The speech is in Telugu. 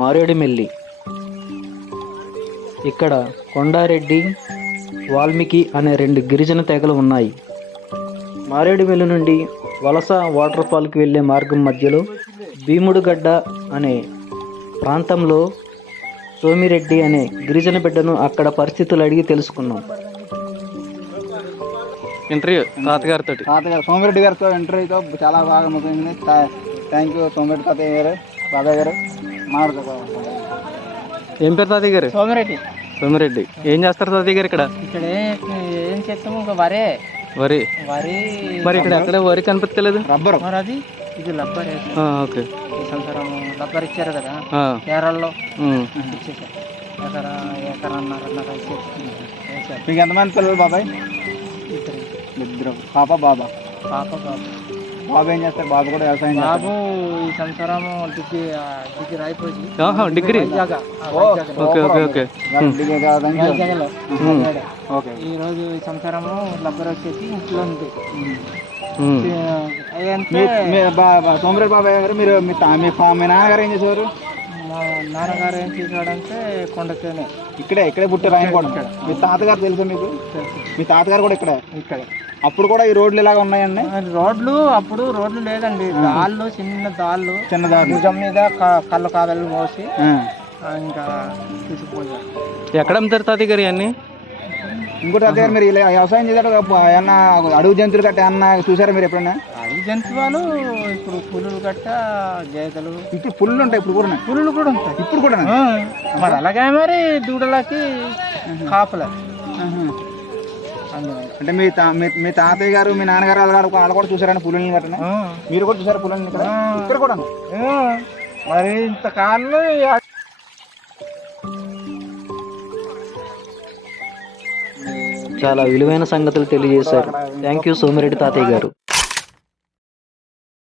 మారేడుమిల్లి. ఇక్కడ కొండారెడ్డి, వాల్మీకి అనే 2 గిరిజన తెగలు ఉన్నాయి. మారేడుమిల్లి నుండి వలస వాటర్ ఫాల్కి వెళ్ళే మార్గం మధ్యలో భీముడుగడ్డ అనే ప్రాంతంలో సోమిరెడ్డి అనే గిరిజన బిడ్డను అక్కడ పరిస్థితులు అడిగి తెలుసుకున్నాం. ఇంటర్వ్యూ తాతగారు సోమిరెడ్డి గారితో ఇంటర్వ్యూతో చాలా బాగా ముగింది. థ్యాంక్ యూ సోమిరెడ్డి తాతయ్య గారు, బాబాయ్ గారు. ఏం పేరు తాతయ్య గారు? సోమిరెడ్డి. ఏం చేస్తారు తాతయ్య గారు ఇక్కడ? ఇక్కడ ఏం చేస్తాము, ఇంకా వరి మరి ఇక్కడ ఎక్కడ వరి కనిపించలేదు. రబ్బరు మరి అది ఇది రబ్బర్. ఓకే. ఈ సంవత్సరం రబ్బర్ ఇచ్చారు కదా కేరళలో, ఇచ్చేసారు. ఎకరన్నర ఇచ్చేసారు. మీకు ఎంతమంది పిల్లలు బాబాయ్? ఇద్దరు. పాప బాబా? బాబు ఏం చేస్తారు? బాబు కూడా వ్యవసాయం చేస్తారు. బాబు ఈ సంవత్సరం డిగ్రీ అయిపోయింది. డిగ్రీ. ఈ రోజు ఈ సంవత్సరము రబ్బర్ వచ్చేసి ఇంట్లో ఉంది. సోమిరెడ్డి బాబాయ్ గారు, మీరు మీ నాన్నగారు ఏం చేసేవారు? మా నాన్నగారు ఏం చేశాడంటే కొండకేనే ఇక్కడే పుట్టారు ఆయన కూడా. మీ తాతగారు తెలుసా మీకు? మీ తాతగారు కూడా ఇక్కడ. అప్పుడు కూడా ఈ రోడ్లు ఇలాగ ఉన్నాయండి? రోడ్లు అప్పుడు రోడ్లు లేదండి, దాళ్ళు, చిన్న దాళ్ళు భుజం మీద కళ్ళు కాదలు మోసి ఇంకా తీసుకుపోయారు. ఎక్కడ అమ్ముతారు తాతయ్య గారు అన్నీ? ఇంకోటి తాతయ్య గారు, మీరు ఇలా వ్యవసాయం చేశారు, ఏమన్నా అడవి జంతువులు గట్ట ఏమన్నా చూసారా మీరు ఎప్పుడైనా? అడవి జంతువులు ఇప్పుడు పులులు గట్ట, గేదెలు. ఇప్పుడు పుల్లులు ఉంటాయి? పులులు కూడా ఉంటాయి ఇప్పుడు కూడా. మరి అలాగే మరి దూడలకి కాపల. అంటే మీ తాతయ్య గారు, మీ నాన్నగారు వాళ్ళు కూడా చూసారని పులుల్ని గట్టనే? మీరు కూడా చూసారు పులుల్ని ఇక్కడ కూడా? మరి ఇంతకాలం చాలా విలువైన సంగతులు తెలియజేశారు. థ్యాంక్ యూ సోమిరెడ్డి తాతయ్య గారు.